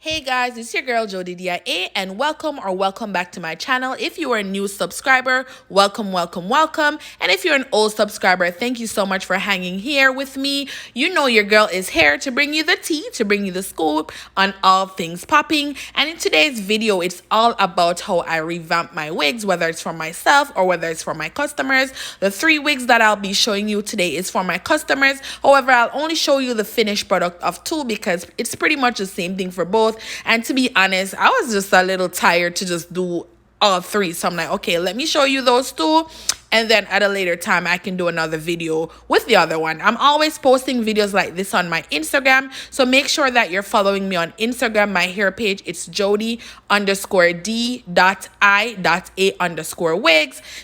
Hey guys, it's your girl Jodyjgoodaz and welcome back to my channel. If you are a new subscriber, welcome. And if you're an old subscriber, thank you so much for hanging here with me. You know your girl is here to bring you the tea, to bring you the scoop on all things popping. And in today's video, it's all about how I revamp my wigs, whether it's for myself or whether it's for my customers. The 3 wigs that I'll be showing you today is for my customers. However, I'll only show you the finished product of 2 because it's pretty much the same thing for both. And to be honest, I was just a little tired to just do all 3. So I'm like, okay, let me show you those 2. And then at a later time, I can do another video with the other one. I'm always posting videos like this on my Instagram. So make sure that you're following me on Instagram. My hair page, it's Jody_d.I.a_wigs.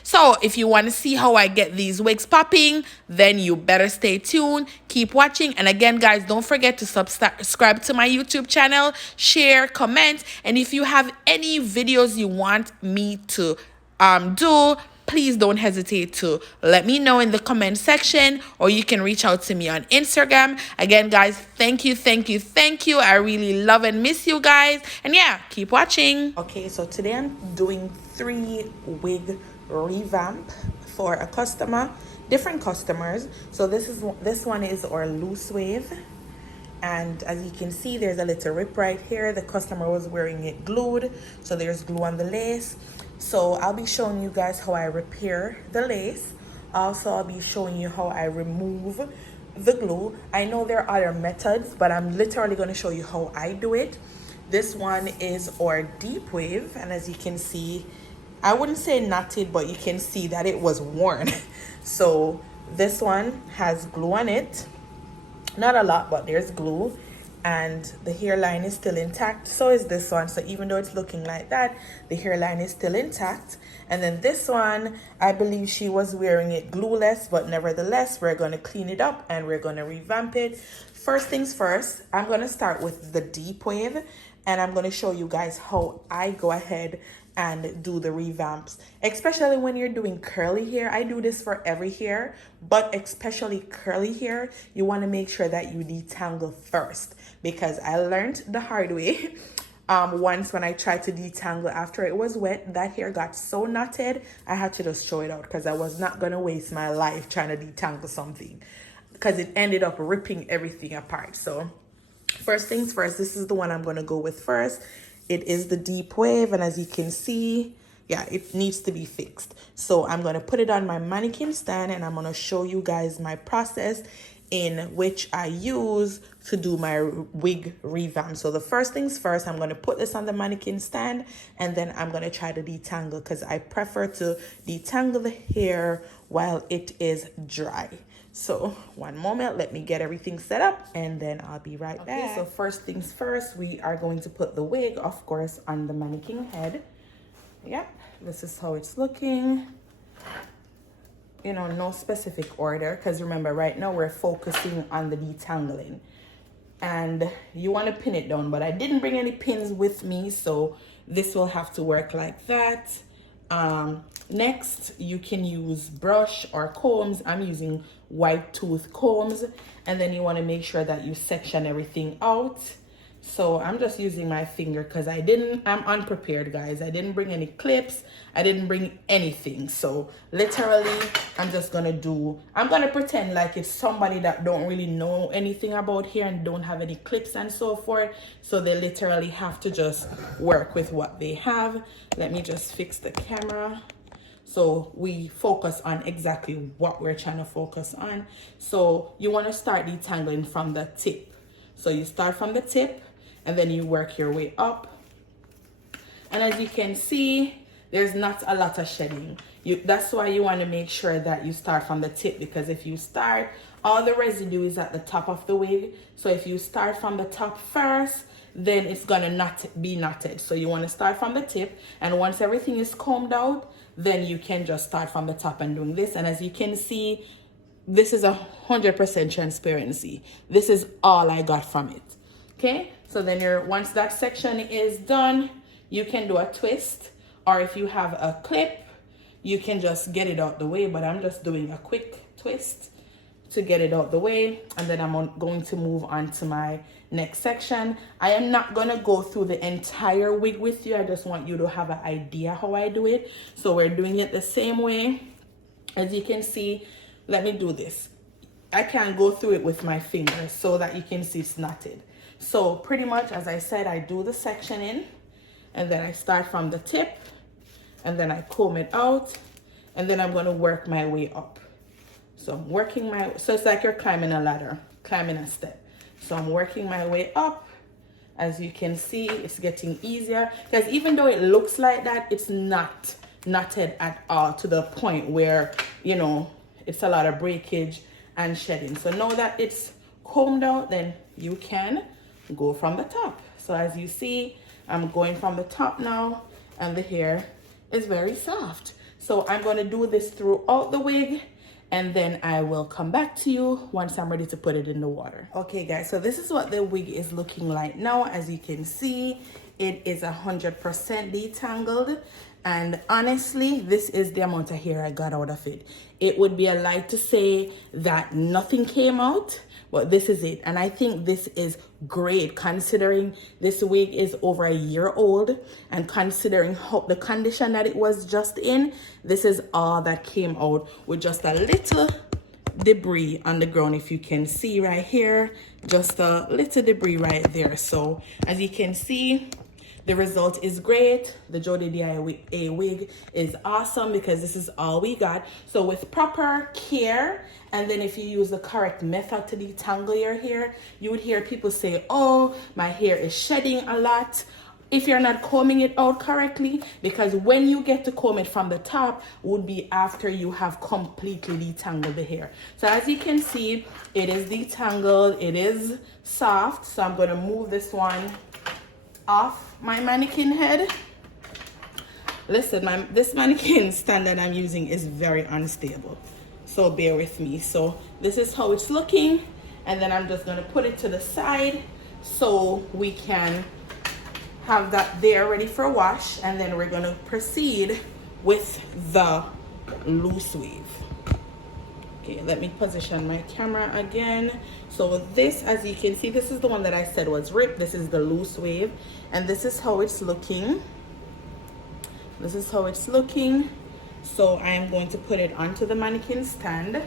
So if you want to see how I get these wigs popping, then you better stay tuned. Keep watching. And again, guys, don't forget to subscribe to my YouTube channel, share, comment. And if you have any videos you want me to do, please don't hesitate to let me know in the comment section, or you can reach out to me on Instagram. Again, guys, thank you. I really love and miss you guys. And yeah, keep watching. Okay, so today I'm doing 3 wig revamp for a customer, different customers. So this one is our loose wave. And as you can see, there's a little rip right here. The customer was wearing it glued, so there's glue on the lace. So I'll be showing you guys how I repair the lace. Also, I'll be showing you how I remove the glue. I know there are other methods, but I'm literally going to show you how I do it. This one is our deep wave, and as you can see, I wouldn't say knotted, but you can see that it was worn. So this one has glue on it. Not a lot, but there's glue, and the hairline is still intact. So is this one. So even though it's looking like that, the hairline is still intact. And then this one, I believe she was wearing it glueless, but nevertheless, we're going to clean it up and we're going to revamp it. First things first, I'm going to start with the deep wave, and I'm going to show you guys how I go ahead and do the revamps, especially when you're doing curly hair. I do this for every hair, but especially curly hair, you want to make sure that you detangle first, because I learned the hard way. Once when I tried to detangle after it was wet, that hair got so knotted, I had to just throw it out because I was not going to waste my life trying to detangle something, because it ended up ripping everything apart. So first things first, this is the one I'm going to go with first. It is the deep wave, and as you can see, yeah, it needs to be fixed. So I'm going to put it on my mannequin stand, and I'm going to show you guys my process in which I use to do my wig revamp. So the first things first, I'm going to put this on the mannequin stand, and then I'm going to try to detangle, because I prefer to detangle the hair while it is dry. So one moment, let me get everything set up, and then I'll be right back. Okay, so first things first, we are going to put the wig, of course, on the mannequin head. Yep, this is how it's looking. You know, no specific order, because remember, right now we're focusing on the detangling. And you want to pin it down, but I didn't bring any pins with me, so this will have to work like that. Next, you can use brush or combs. I'm using white tooth combs, and then you want to make sure that you section everything out. So I'm just using my finger because I'm unprepared, guys. I didn't bring any clips. I didn't bring anything. So literally, I'm gonna pretend like it's somebody that don't really know anything about hair and don't have any clips and so forth. So they literally have to just work with what they have. Let me just fix the camera, so we focus on exactly what we're trying to focus on. So you want to start detangling from the tip. So you start from the tip, and then you work your way up. And as you can see, there's not a lot of shedding. That's why you want to make sure that you start from the tip, because if you start, all the residue is at the top of the wig. So if you start from the top first, then it's gonna not be knotted. So you want to start from the tip, and once everything is combed out, then you can just start from the top and doing this. And as you can see, this is 100% transparency. This is all I got from it. Okay, so then once that section is done, you can do a twist, or if you have a clip, you can just get it out the way, but I'm just doing a quick twist to get it out the way, and then I'm going to move on to my next section. I am not going to go through the entire wig with you. I just want you to have an idea how I do it. So we're doing it the same way. As you can see, let me do this. I can go through it with my fingers so that you can see it's knotted. So pretty much, as I said, I do the sectioning, and then I start from the tip, and then I comb it out, and then I'm going to work my way up. So I'm working so it's like you're climbing a ladder, climbing a step. So I'm working my way up. As you can see, it's getting easier, because even though it looks like that, it's not knotted at all to the point where, you know, it's a lot of breakage and shedding. So now that it's combed out, then you can go from the top. So as you see, I'm going from the top now, and the hair is very soft. So I'm going to do this throughout the wig, and then I will come back to you once I'm ready to put it in the water. Okay guys, so this is what the wig is looking like now. As you can see, it is 100% detangled, and honestly, this is the amount of hair I got out of it. It would be a lie to say that nothing came out, but this is it. And I think this is great, considering this wig is over a year old, and considering how the condition that it was just in. This is all that came out, with just a little debris on the ground. If you can see right here, just a little debris right there. So as you can see, the result is great. The Jody d.I.a wig is awesome, because this is all we got. So with proper care, and then if you use the correct method to detangle your hair, you would hear people say, oh, my hair is shedding a lot, if you're not combing it out correctly, because when you get to comb it from the top would be after you have completely detangled the hair. So as you can see, it is detangled, it is soft. So I'm going to move this one off my mannequin head. Listen, this mannequin stand that I'm using is very unstable, so bear with me. So this is how it's looking, and then I'm just going to put it to the side so we can have that there ready for wash, and then we're going to proceed with the loose weave. Okay, let me position my camera again. So this, as you can see, this is the one that I said was ripped. This is the loose wave, and this is how it's looking. This is how it's looking. So I am going to put it onto the mannequin stand,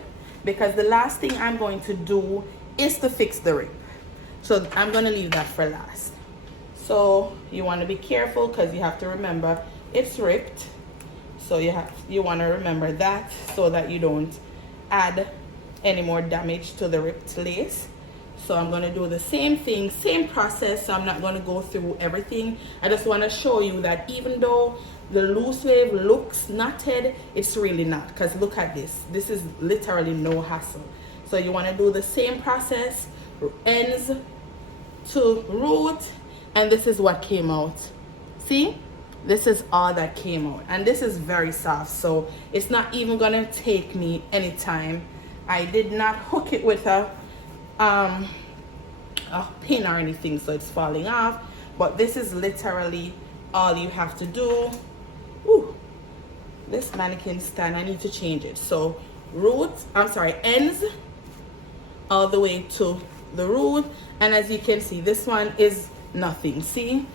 because the last thing I'm going to do is to fix the rip. So I'm going to leave that for last. So you want to be careful, because you have to remember it's ripped. So you want to remember that, so that you don't add any more damage to the ripped lace. So I'm going to do the same thing, same process. So I'm not going to go through everything. I just want to show you that even though the loose wave looks knotted, it's really not, because look at this. This is literally no hassle. So you want to do the same process, ends to root, and this is what came out. See? This is all that came out, and this is very soft, so it's not even gonna take me any time. I did not hook it with a pin or anything, so it's falling off, but this is literally all you have to do. Ooh, this mannequin stand, I need to change it. So ends all the way to the root, and as you can see, this one is nothing. See?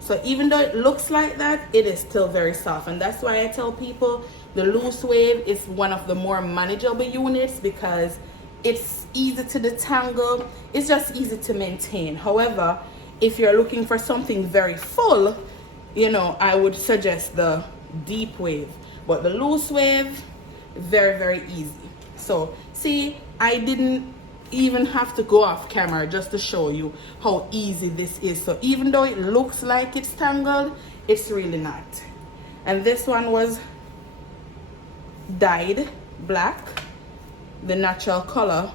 So even though it looks like that, it is still very soft. And that's why I tell people the loose wave is one of the more manageable units, because it's easy to detangle. It's just easy to maintain. However, if you're looking for something very full, you know, I would suggest the deep wave. But the loose wave, very, very easy. So see, I didn't even have to go off camera just to show you how easy this is. So even though it looks like it's tangled, it's really not. And this one was dyed black, the natural color.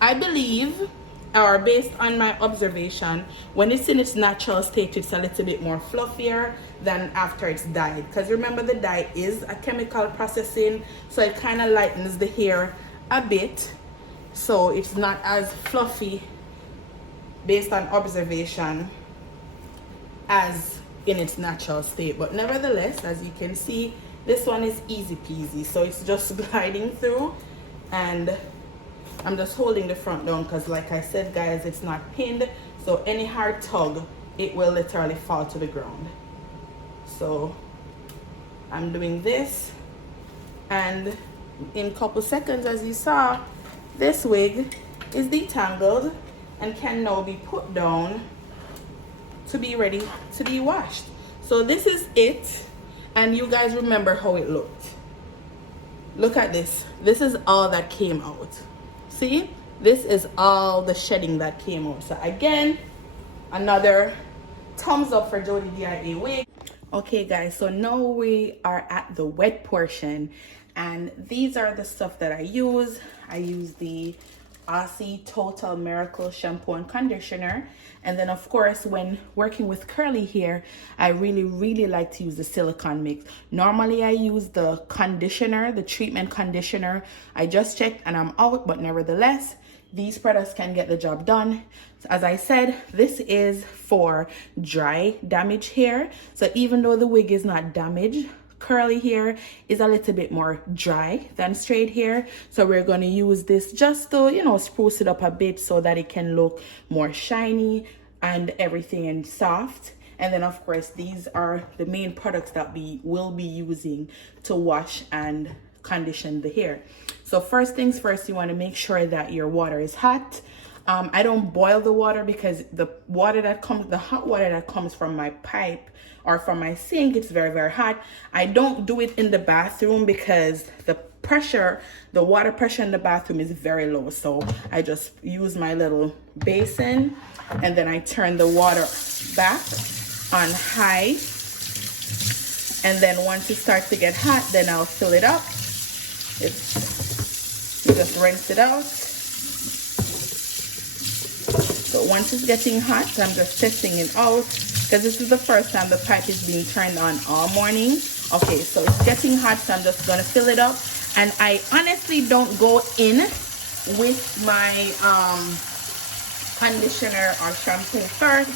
I believe, or based on my observation, when it's in its natural state, it's a little bit more fluffier than after it's dyed, because remember, the dye is a chemical processing, so it kind of lightens the hair a bit. So it's not as fluffy based on observation as in its natural state. But nevertheless, as you can see, this one is easy peasy. So it's just gliding through, and I'm just holding the front down because like I said guys, it's not pinned, so any hard tug, it will literally fall to the ground. So I'm doing this, and in a couple seconds, as you saw, this wig is detangled and can now be put down to be ready to be washed. So this is it, and you guys remember how it looked. Look at this. This is all that came out. See, this is all the shedding that came out. So again, another thumbs up for Jody d.I.a wig. Okay guys, so now we are at the wet portion, and these are the stuff that I use. I use the Aussie Total Miracle shampoo and conditioner, and then of course when working with curly hair, I really like to use the silicone mix. Normally I use the conditioner, the treatment conditioner. I just checked and I'm out, but nevertheless these products can get the job done. So as I said, this is for dry damaged hair. So even though the wig is not damaged, curly hair is a little bit more dry than straight hair. So we're going to use this just to, you know, spruce it up a bit so that it can look more shiny and everything and soft. And then of course, these are the main products that we will be using to wash and condition the hair. So first things first, you want to make sure that your water is hot. I don't boil the water because the water that comes, the hot water that comes from my pipe or from my sink, it's very hot. I don't do it in the bathroom because the pressure, the water pressure in the bathroom is very low. So I just use my little basin and then I turn the water back on high. And then once it starts to get hot, then I'll fill it up. You just rinse it out. So once it's getting hot, I'm just testing it out because this is the first time the pipe is being turned on all morning. Okay, so it's getting hot, so I'm just gonna fill it up. And I honestly don't go in with my conditioner or shampoo first.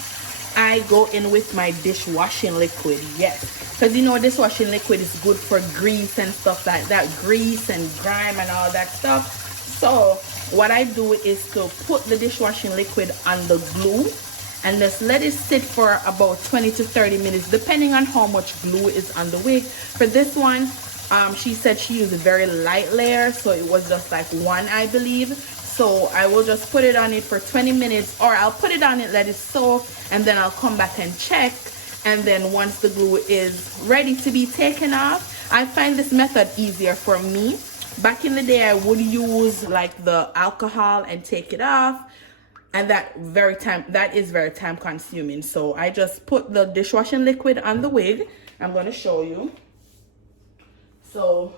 I go in with my dishwashing liquid, yes. Because you know, dishwashing liquid is good for grease and stuff like that. Grease and grime and all that stuff. So what I do is to put the dishwashing liquid on the glue and just let it sit for about 20 to 30 minutes, depending on how much glue is on the wig. For this one, she said she used a very light layer, so it was just like one, I believe. So I will just put it on it for 20 minutes, or I'll put it on it, let it soak, and then I'll come back and check. And then once the glue is ready to be taken off, I find this method easier for me. Back in the day, I would use like the alcohol and take it off, and that is very time consuming. So I just put the dishwashing liquid on the wig. I'm going to show you. So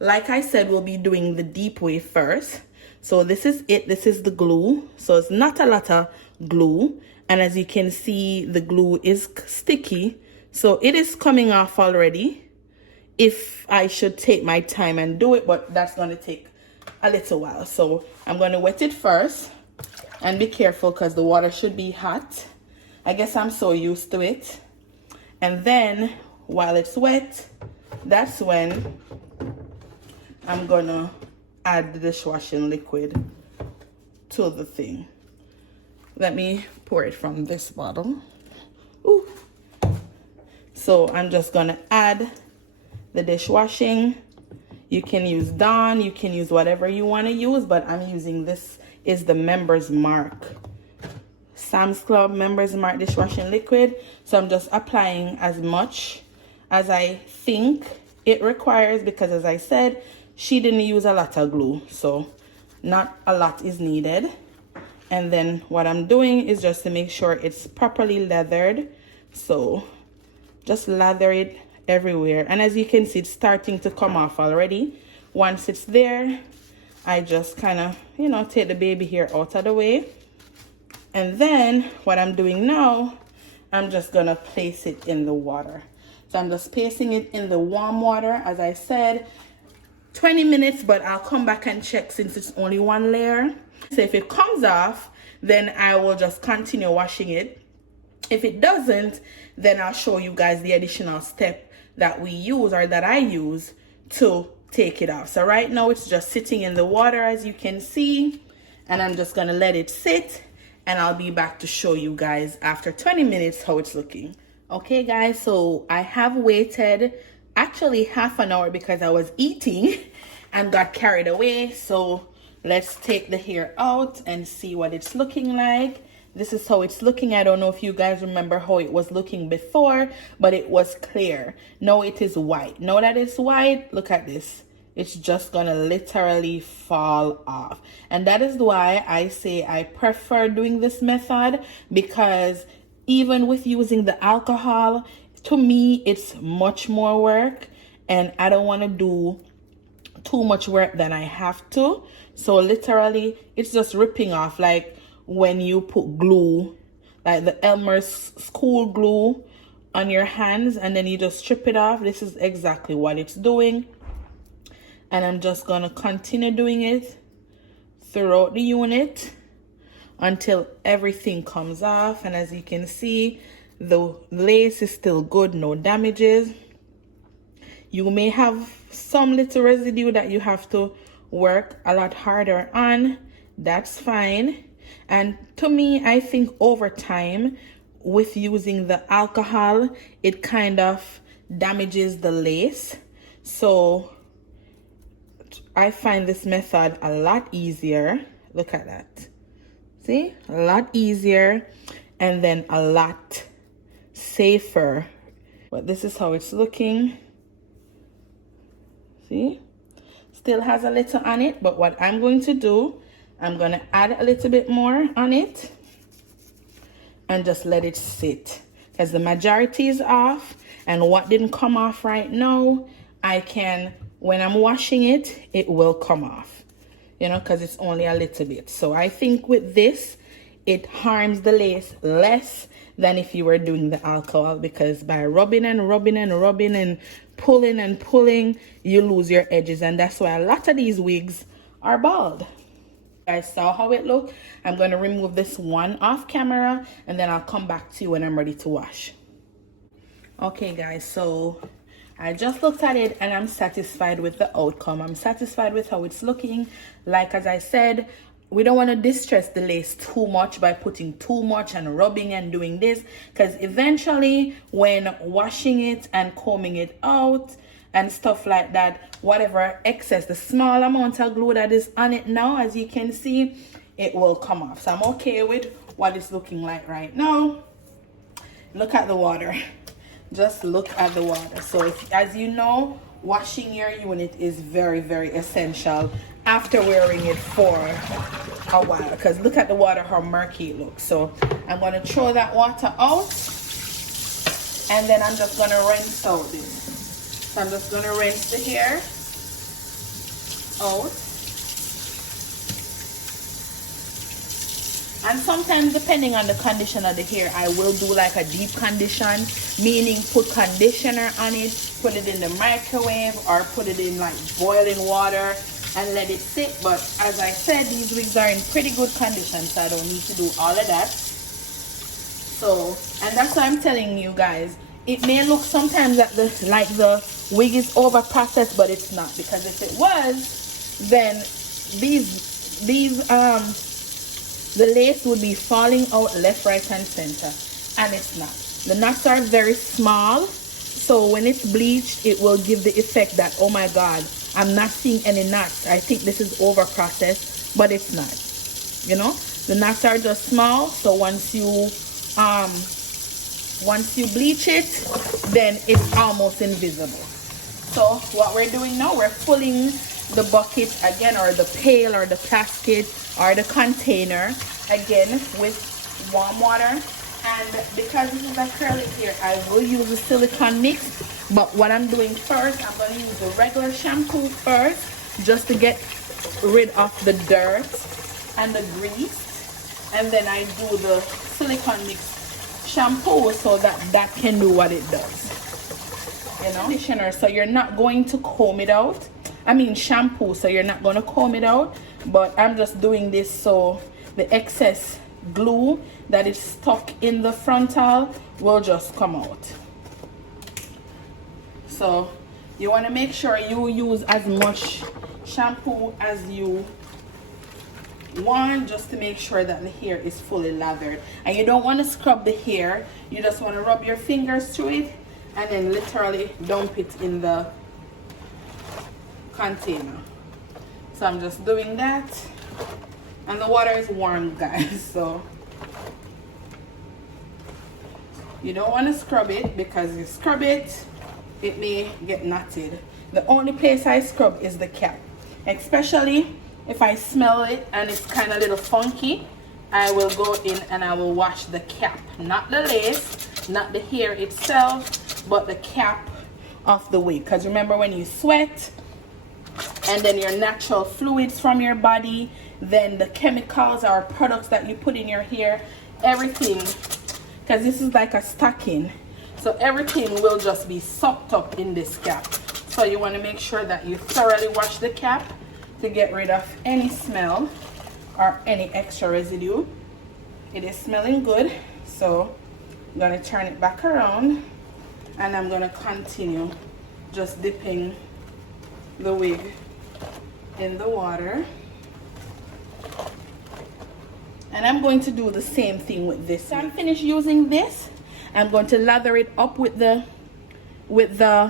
like I said, we'll be doing the deep wave first. So this is it. This is the glue. So it's not a lot of glue. And as you can see, the glue is sticky. So it is coming off already if I should take my time and do it, but that's going to take a little while. So I'm going to wet it first and be careful because the water should be hot. I guess I'm so used to it. And then while it's wet, that's when I'm going to add the dishwashing liquid to the thing. Let me pour it from this bottle. Ooh. So I'm just going to add the dishwashing. You can use Dawn, you can use whatever you want to use, but I'm using this is the Members Mark, Sam's Club Members Mark dishwashing liquid. So I'm just applying as much as I think it requires because, as I said, she didn't use a lot of glue, so not a lot is needed. And then what I'm doing is just to make sure it's properly lathered. So just lather it everywhere. And as you can see, it's starting to come off already. Once it's there, I just kind of, you know, take the baby hair out of the way. And then what I'm doing now, I'm just gonna place it in the water. So I'm just placing it in the warm water, as I said, 20 minutes, but I'll come back and check since it's only one layer. So if it comes off, then I will just continue washing it. If it doesn't, then I'll show you guys the additional step that we use, or that I use, to take it off. So right now it's just sitting in the water, as you can see. and I'm just gonna let it sit, and I'll be back to show you guys after 20 minutes how it's looking. Okay guys, so I have waited actually half an hour because I was eating and got carried away. So let's take the hair out and see what it's looking like. This is how it's looking. I don't know if you guys remember how it was looking before, but it was clear. Now it is white. Now that it's white, look at this. It's just gonna literally fall off. And that is why I say I prefer doing this method, because even with using the alcohol, to me, it's much more work, and I don't want to do too much work than I have to. So literally, it's just ripping off, like when you put glue, like the Elmer's school glue on your hands, and then you just strip it off. This is exactly what it's doing. And I'm just going to continue doing it throughout the unit until everything comes off. And as you can see, the lace is still good, no damages. You may have some little residue that you have to work a lot harder on. That's fine. And to me, I think over time, with using the alcohol, it kind of damages the lace. So I find this method a lot easier. Look at that. See? A lot easier, and then a lot safer. But this is how it's looking. See? Still has a little on it, but what I'm going to do, I'm going to add a little bit more on it and just let it sit, because the majority is off, and what didn't come off right now, I can, when I'm washing it, it will come off, you know, because it's only a little bit. So I think with this, it harms the lace less than if you were doing the alcohol, because by rubbing and rubbing and rubbing and pulling, you lose your edges, and that's why a lot of these wigs are bald. You guys saw how it looked. I'm going to remove this one off camera, and then I'll come back to you when I'm ready to wash. Okay guys, so I just looked at it and I'm satisfied with the outcome. I'm satisfied with how it's looking. Like as I said, we don't want to distress the lace too much by putting too much and rubbing and doing this, because eventually when washing it and combing it out and stuff like that, whatever excess, the small amount of glue that is on it now, as you can see, it will come off. So I'm okay with what it's looking like right now. Look at the water. Just look at the water. So if, as you know, washing your unit is very, very essential after wearing it for a while, because look at the water, how murky it looks. So I'm going to throw that water out, and then I'm just going to rinse out this. So I'm just going to rinse the hair out. And sometimes, depending on the condition of the hair, I will do like a deep condition, meaning put conditioner on it, put it in the microwave, or put it in like boiling water and let it sit. But as I said, these wigs are in pretty good condition, so I don't need to do all of that. So, and that's why I'm telling you guys, it may look sometimes that the wig is over processed, but it's not, because if it was, then the lace would be falling out left, right, and center, and it's not. The knots are very small, so when it's bleached, it will give the effect that, oh my God, I'm not seeing any knots. I think this is over processed, but it's not. You know, the knots are just small, so once you bleach it, then it's almost invisible. So what we're doing now, we're pulling the bucket again, or the pail, or the basket, or the container again with warm water. And because this is acrylic here, I will use a silicone mix. But what I'm doing first, I'm going to use the regular shampoo first, just to get rid of the dirt and the grease. And then I do the silicone mix shampoo, so that can do what it does. You know, conditioner, so you're not going to comb it out. I mean shampoo, so you're not going to comb it out. But I'm just doing this so the excess glue that is stuck in the frontal will just come out. So you want to make sure you use as much shampoo as you One, just to make sure that the hair is fully lathered. And you don't want to scrub the hair. You just want to rub your fingers through it and then literally dump it in the container. So I'm just doing that. And the water is warm, guys, so you don't want to scrub it, because you scrub it, it may get knotted. The only place I scrub is the cap, especially if I smell it and it's kind of a little funky. I will go in and I will wash the cap, not the lace, not the hair itself, but the cap of the wig. Because remember, when you sweat and then your natural fluids from your body, then the chemicals or products that you put in your hair, everything, because this is like a stocking, so everything will just be sucked up in this cap. So you want to make sure that you thoroughly wash the cap to get rid of any smell or any extra residue. It is smelling good, so I'm going to turn it back around and I'm going to continue just dipping the wig in the water. And I'm going to do the same thing with this. So I'm finished using this. I'm going to lather it up with the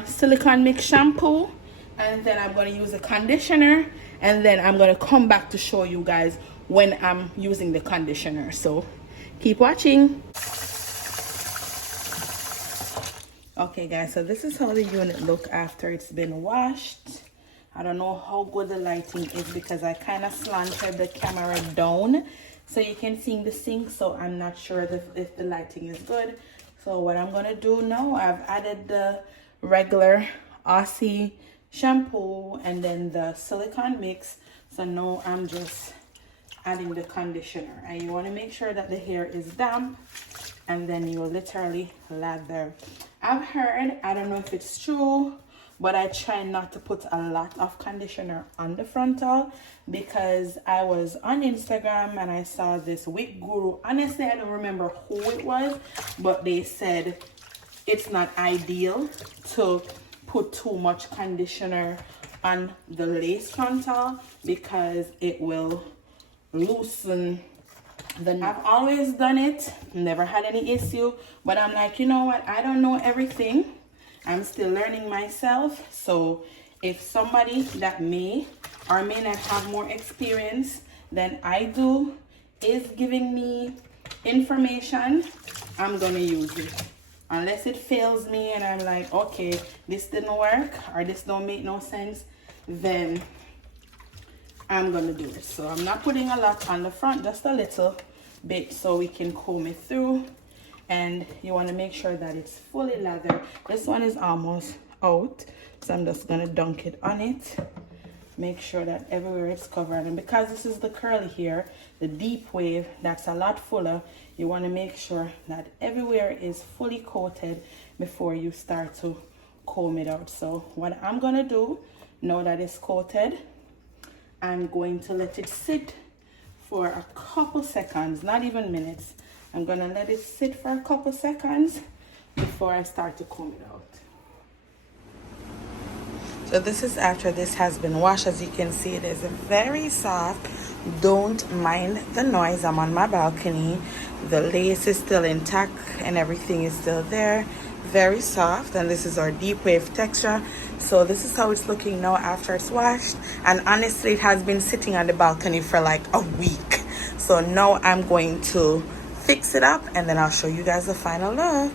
silicone mix shampoo, and then I'm going to use a conditioner, and then I'm going to come back to show you guys when I'm using the conditioner. So keep watching. Okay guys, so this is how the unit look after it's been washed. I don't know how good the lighting is because I kind of slanted the camera down so you can see the sink, so I'm not sure if the lighting is good. So what I'm gonna do now, I've added the regular Aussie shampoo and then the silicone mix. So now I'm just adding the conditioner, and you want to make sure that the hair is damp, and then you will literally lather. I've heard, I don't know if it's true, but I try not to put a lot of conditioner on the frontal, because I was on Instagram and I saw this wig guru. Honestly, I don't remember who it was, but they said it's not ideal to put too much conditioner on the lace frontal because it will loosen the knot. I've always done it, never had any issue, but I'm like, you know what, I don't know everything. I'm still learning myself. So if somebody that may or may not have more experience than I do is giving me information, I'm gonna use it. Unless it fails me and I'm like, okay, this didn't work or this don't make no sense, then I'm gonna do it. So I'm not putting a lot on the front, just a little bit so we can comb it through. And you want to make sure that it's fully lathered. This one is almost out, so I'm just gonna dunk it on it. Make sure that everywhere it's covered, and because this is the curly hair, the deep wave, that's a lot fuller, you want to make sure that everywhere is fully coated before you start to comb it out. So what I'm gonna do now that it's coated, I'm going to let it sit for a couple seconds, not even minutes. I'm gonna let it sit for a couple seconds before I start to comb it out. So this is after this has been washed. As you can see, it is very soft. Don't mind the noise. I'm on my balcony. The lace is still intact and everything is still there. Very soft, and this is our deep wave texture. So this is how it's looking now after it's washed, and honestly it has been sitting on the balcony for like a week. So now I'm going to fix it up and then I'll show you guys the final look.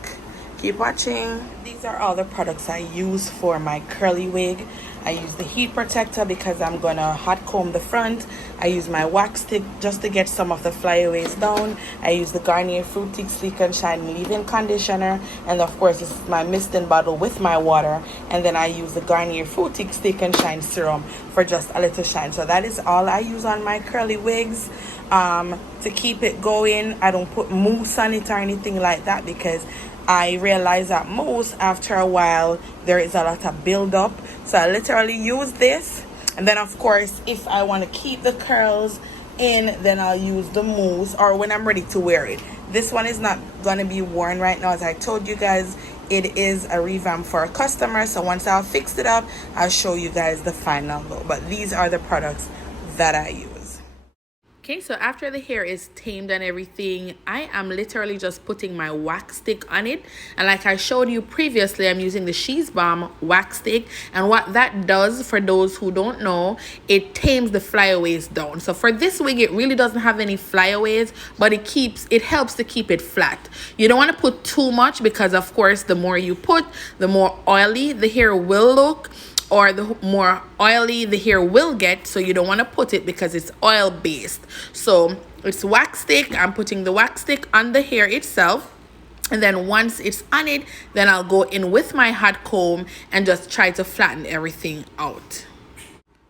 Keep watching. These are all the products I use for my curly wig. I use the heat protector because I'm gonna hot comb the front. I use my wax stick just to get some of the flyaways down. I use the Garnier Fructis Sleek and Shine leave-in conditioner, and of course this is my mist-in bottle with my water, and then I use the Garnier Fructis Sleek and Shine serum for just a little shine. So that is all I use on my curly wigs. To keep it going, I don't put mousse on it or anything like that, because I realize that mousse, after a while, there is a lot of build-up. So I literally use this, and then of course if I want to keep the curls in, then I'll use the mousse, or when I'm ready to wear it. This one is not going to be worn right now. As I told you guys, it is a revamp for a customer, so once I've fixed it up, I'll show you guys the final look. But these are the products that I use. Okay, so after the hair is tamed and everything, I am literally just putting my wax stick on it. And like I showed you previously, I'm using the She's Balm wax stick. And what that does, for those who don't know, it tames the flyaways down. So for this wig, it really doesn't have any flyaways, but it helps to keep it flat. You don't want to put too much because, of course, the more you put, the more oily the hair will look, or the more oily the hair will get. So you don't want to put it because it's oil based. So it's wax stick. I'm putting the wax stick on the hair itself, and then once it's on it, then I'll go in with my hot comb and just try to flatten everything out.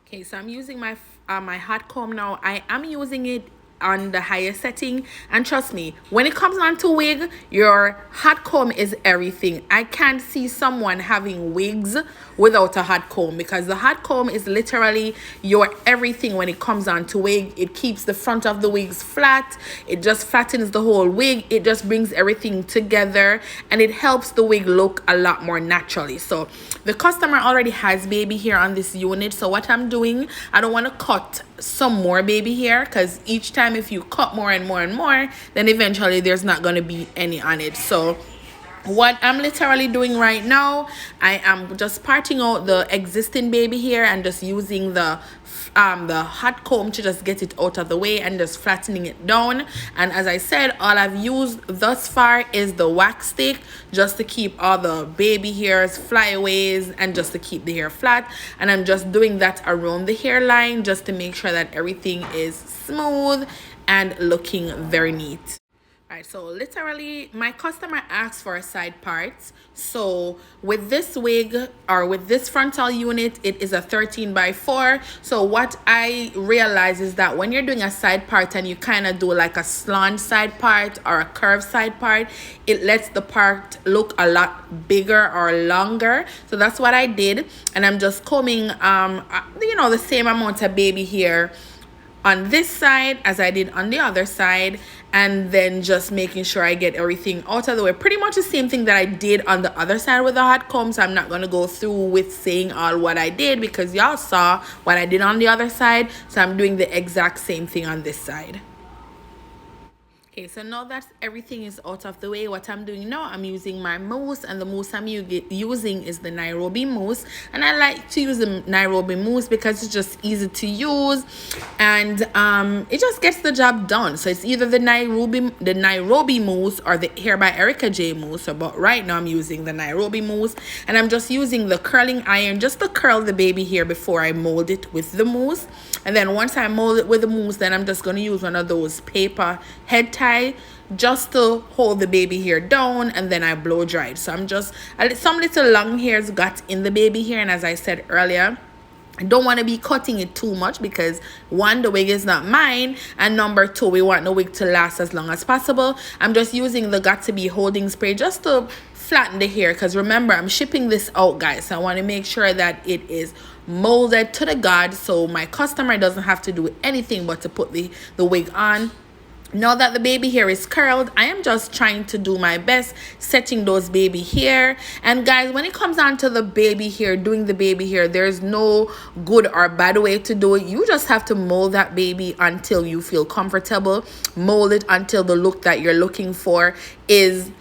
Okay, so I'm using my my hot comb now. I am using it on the highest setting, and trust me, when it comes on to wig, your hot comb is everything. I can't see someone having wigs without a hot comb, because the hot comb is literally your everything when it comes on to wig. It keeps the front of the wigs flat, it just flattens the whole wig, it just brings everything together, and it helps the wig look a lot more naturally. So the customer already has baby hair on this unit, so what I'm doing, I don't want to cut some more baby hair, because each time if you cut more and more and more, then eventually there's not going to be any on it. So what I'm literally doing right now, I am just parting out the existing baby hair and just using the hot comb to just get it out of the way and just flattening it down. And as I said, all I've used thus far is the wax stick, just to keep all the baby hairs, flyaways, and just to keep the hair flat. And I'm just doing that around the hairline just to make sure that everything is smooth and looking very neat. Right, so literally my customer asked for side parts. So with this wig, or with this frontal unit, it is a 13x4. So what I realize is that when you're doing a side part and you kind of do like a slant side part or a curved side part, it lets the part look a lot bigger or longer. So that's what I did, and I'm just combing the same amount of baby hair on this side as I did on the other side, and then just making sure I get everything out of the way. Pretty much the same thing that I did on the other side with the hot comb, so I'm not going to go through with saying all what I did because y'all saw what I did on the other side. So I'm doing the exact same thing on this side. Okay, so now that everything is out of the way, what I'm doing now, I'm using my mousse, and the mousse I'm using is the Nairobi mousse. And I like to use the Nairobi mousse because it's just easy to use, and it just gets the job done. So it's either the Nairobi mousse or the Hair by Erica J mousse. But right now I'm using the Nairobi mousse, and I'm just using the curling iron just to curl the baby hair before I mold it with the mousse. And then once I mold it with the mousse, then I'm just going to use one of those paper head tie just to hold the baby hair down, and then I blow dry it. So I'm just, some little long hairs got in the baby hair, and as I said earlier, I don't want to be cutting it too much because one, the wig is not mine, and number two, we want the wig to last as long as possible. I'm just using the Got to Be holding spray just to flatten the hair, because remember, I'm shipping this out, guys, so I want to make sure that it is molded to the god, so my customer doesn't have to do anything but to put the wig on. Now that the baby hair is curled, I am just trying to do my best setting those baby hair. And guys, when it comes on to the baby hair, doing the baby hair, there's no good or bad way to do it. You just have to mold that baby until you feel comfortable. Mold it until the look that you're looking for is,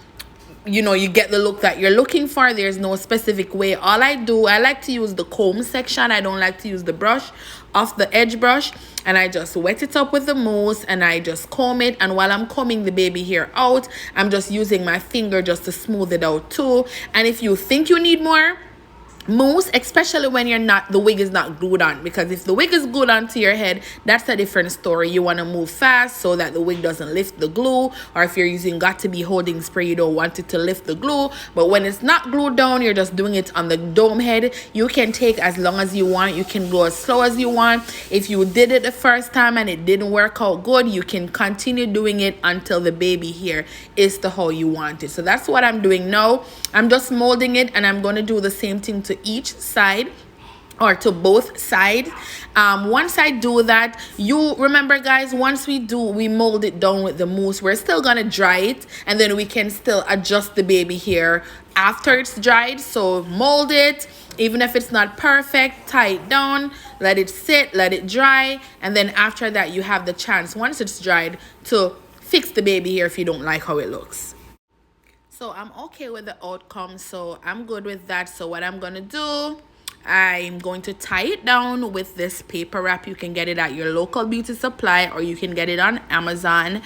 you get the look that you're looking for. There's no specific way. All I like to use the comb section. I don't like to use the brush, off the edge brush, and I just wet it up with the mousse and I just comb it. And while I'm combing the baby hair out, I'm just using my finger just to smooth it out too. And if you think you need more mousse, especially when the wig is not glued on, because if the wig is glued onto your head, that's a different story. You want to move fast so that the wig doesn't lift the glue, or if you're using Got to Be holding spray, you don't want it to lift the glue. But when it's not glued down, you're just doing it on the dome head, you can take as long as you want, you can go as slow as you want. If you did it the first time and it didn't work out good, you can continue doing it until the baby hair is to how you want it. So that's what I'm doing now. I'm just molding it, and I'm going to do the same thing to each side, or to both sides. Once I do that, you remember, guys, once we mold it down with the mousse, we're still gonna dry it, and then we can still adjust the baby hair after it's dried. So mold it, even if it's not perfect, tie it down, let it sit, let it dry, and then after that you have the chance, once it's dried, to fix the baby hair if you don't like how it looks. So I'm okay with the outcome, so I'm good with that. So what I'm gonna do, I'm going to tie it down with this paper wrap. You can get it at your local beauty supply or you can get it on Amazon.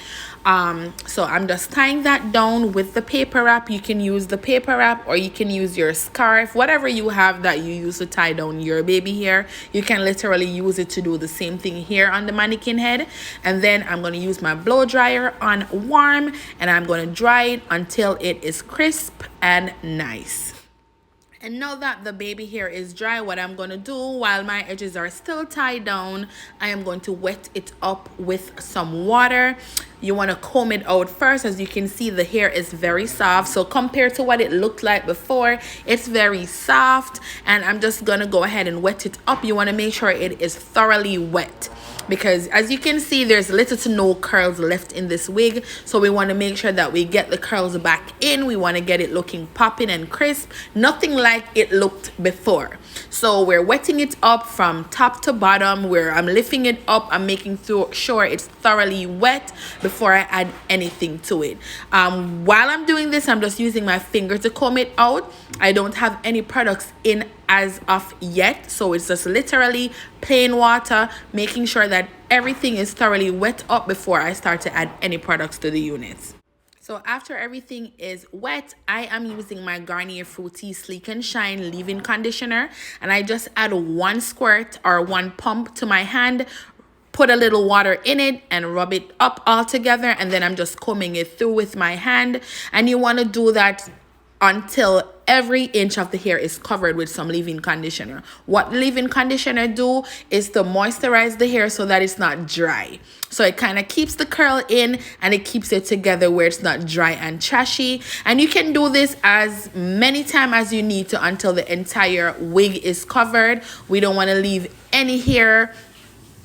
So I'm just tying that down with the paper wrap. You can use the paper wrap or you can use your scarf, whatever you have that you use to tie down your baby hair. You can literally use it to do the same thing here on the mannequin head. And then I'm going to use my blow dryer on warm and I'm going to dry it until it is crisp and nice. And now that the baby hair is dry, what I'm going to do while my edges are still tied down, I am going to wet it up with some water. You want to comb it out first. As you can see, the hair is very soft. So compared to what it looked like before, it's very soft. And I'm just going to go ahead and wet it up. You want to make sure it is thoroughly wet, because as you can see, there's little to no curls left in this wig. So we want to make sure that we get the curls back in. We want to get it looking popping and crisp, nothing like it looked before. So we're wetting it up from top to bottom, where I'm lifting it up. I'm making sure it's thoroughly wet before I add anything to it. While I'm doing this, I'm just using my finger to comb it out. I don't have any products in as of yet, so it's just literally plain water, making sure that everything is thoroughly wet up before I start to add any products to the units. So after everything is wet, I am using my Garnier Fruity Sleek and Shine leave-in conditioner, and I just add 1 squirt or 1 pump to my hand, put a little water in it and rub it up all together, and then I'm just combing it through with my hand. And you want to do that until every inch of the hair is covered with some leave-in conditioner. What leave-in conditioner do is to moisturize the hair so that it's not dry. So it kind of keeps the curl in and it keeps it together where it's not dry and trashy. And you can do this as many times as you need to until the entire wig is covered. We don't want to leave any hair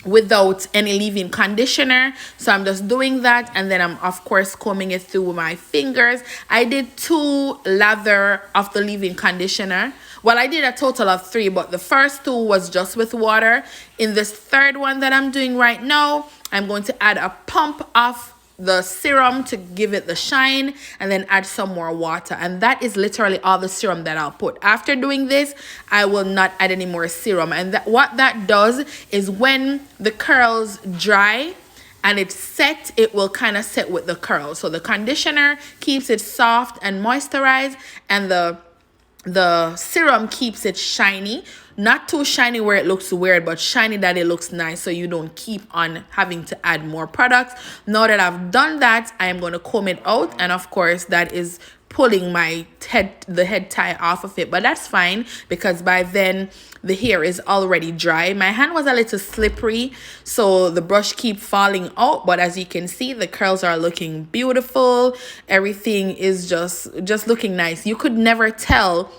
without any leave-in conditioner. So I'm just doing that, and then I'm of course combing it through with my fingers. I did 2 lather of the leave-in conditioner. Well, I did a total of 3, but the first 2 was just with water. In this third one that I'm doing right now, I'm going to add a pump of the serum to give it the shine, and then add some more water, and that is literally all the serum that I'll put. After doing this, I will not add any more serum. And what that does is when the curls dry and it's set, it will kind of set with the curls. So the conditioner keeps it soft and moisturized, and the serum keeps it shiny. Not too shiny where it looks weird, but shiny that it looks nice, so you don't keep on having to add more products. Now that I've done that, I am going to comb it out, and of course that is pulling the head tie off of it, but that's fine because by then the hair is already dry. My hand was a little slippery, so the brush keep falling out, but as you can see, the curls are looking beautiful. Everything is just looking nice. You could never tell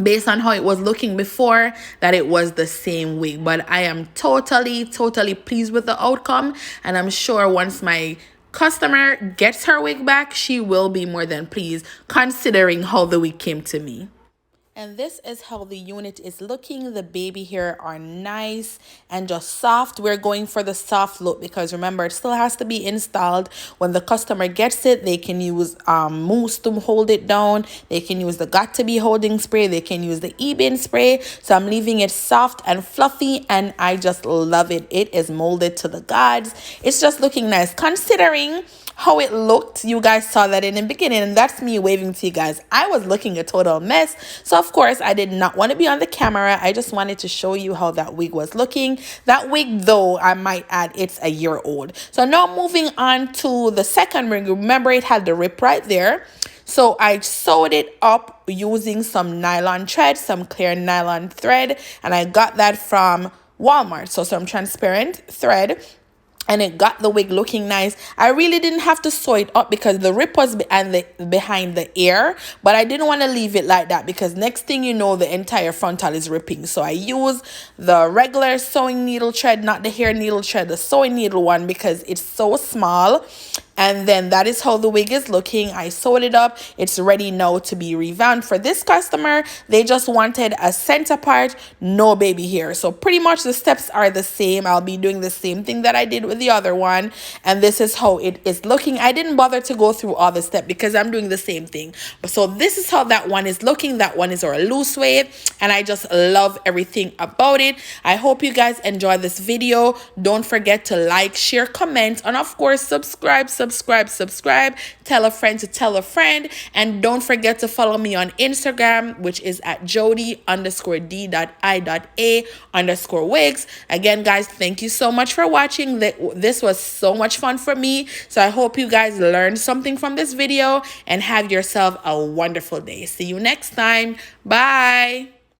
based on how it was looking before that it was the same wig, but I am totally pleased with the outcome, and I'm sure once my customer gets her wig back, she will be more than pleased considering how the wig came to me. And this is how the unit is looking. The baby hair are nice and just soft. We're going for the soft look because remember, it still has to be installed. When the customer gets it, they can use mousse to hold it down. They can use the Got To Be holding spray. They can use the e-bin spray. So I'm leaving it soft and fluffy, and I just love it. It is molded to the gods. It's just looking nice considering how it looked. You guys saw that in the beginning, and that's me waving to you guys. I was looking a total mess, so of course I did not want to be on the camera. I just wanted to show you how that wig was looking. That wig, though, I might add, it's a year old. So now moving on to the second wig. Remember, it had the rip right there, so I sewed it up using some nylon thread, some clear nylon thread, and I got that from Walmart. So some transparent thread, and it got the wig looking nice. I really didn't have to sew it up because the rip was behind the ear, but I didn't want to leave it like that because next thing you know, the entire frontal is ripping. So I use the regular sewing needle thread, not the hair needle thread, the sewing needle one, because it's so small And then that is how the wig is looking. I sewed it up. It's ready now to be revamped. For this customer, they just wanted a center part, no baby hair. So pretty much the steps are the same. I'll be doing the same thing that I did with the other one. And this is how it is looking. I didn't bother to go through all the steps because I'm doing the same thing. So this is how that one is looking. That one is our loose wave. And I just love everything about it. I hope you guys enjoy this video. Don't forget to like, share, comment, and of course subscribe. Tell a friend to tell a friend. And don't forget to follow me on Instagram, which is at Jody_d.I.a_wigs. Again, guys, thank you so much for watching. This was so much fun for me. So I hope you guys learned something from this video and have yourself a wonderful day. See you next time. Bye.